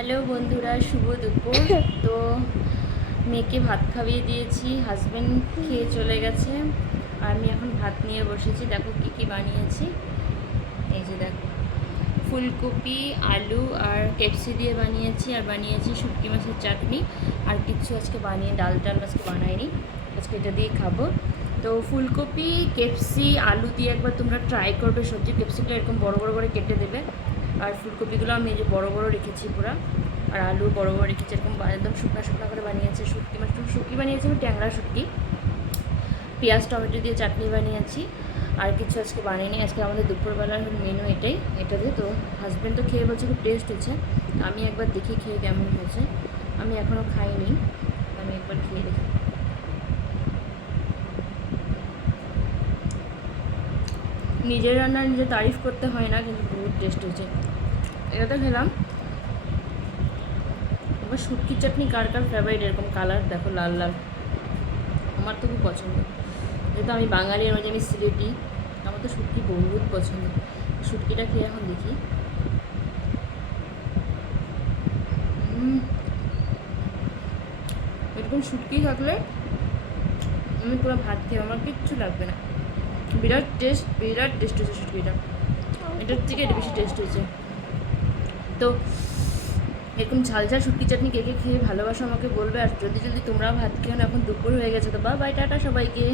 Hello বন্ধুরা, শুভ দুপুর। তো মেয়েকে ভাত খাইয়ে দিয়েছি, হাজব্যান্ড খেয়ে চলে গেছে, আর আমি এখন ভাত নিয়ে বসেছি। দেখো কী কী বানিয়েছি। এই যে দেখো, ফুলকপি, আলু আর কেপসি দিয়ে বানিয়েছি, আর বানিয়েছি শুটকি মাছের চাটনি। আর কিচ্ছু আজকে বানিয়ে ডাল আজকে বানাইনি, আজকে এটা দিয়ে খাবো। তো ফুলকপি, কেপসি, আলু দিয়ে একবার তোমরা ট্রাই করবে। সবজি কেপসিগুলো এরকম বড় বড় করে কেটে দেবে, আর ফুলকপিগুলো আমি এই যে বড় বড় রেখেছি পুরো, আর আলু বড় বড় রেখেছি। এরকম একদম শুকনো শুকনো করে বানিয়েছে। শুটকি মাছ শুটকি বানিয়েছি আমি, ট্যাংরা শুটকি। পেঁয়াজ টমেটো দিয়ে চাটনি বানিয়েছি। আর কিছু আজকে বানিয়ে নিই। আজকে আমাদের দুপুরবেলার মেনু এটা দিয়ে। তো হাজব্যান্ড তো খেয়ে বলছে খুব টেস্ট হয়েছে। আমি একবার দেখি খেয়ে কেমন হয়েছে। আমি এখনও খাইনি, আমি একবার খেয়ে দেখি। নিজের রান্নার নিজে তারিফ করতে হয় না, কিন্তু বহুত টেস্ট হয়েছে। এটাতে খেলাম। এবার শুটকির চাটনি কার কার ফেভারিট, এরকম কালার দেখো লাল লাল, আমার তো খুব পছন্দ। যেহেতু আমি বাঙালি, এর মধ্যে আমি সিলেটি, আমার তো শুটকি বহুত পছন্দ। শুটকিটা খেয়ে এখন দেখি। এরকম শুটকি থাকলে আমি পুরো ভাত খেয়ে, আমার কিচ্ছু লাগবে না। বিরাট টেস্ট হয়েছে শুটকিটা। এটার থেকে এটা বেশি টেস্ট হয়েছে। তো এরকম ঝাল ঝাল শুটকি চাটনি কে কে খেয়ে ভালোবাসো আমাকে বলবে। আর যদি তোমরা ভাত খেও না, এখন দুপুর হয়ে গেছে, তো বাই টাটা সবাইকে।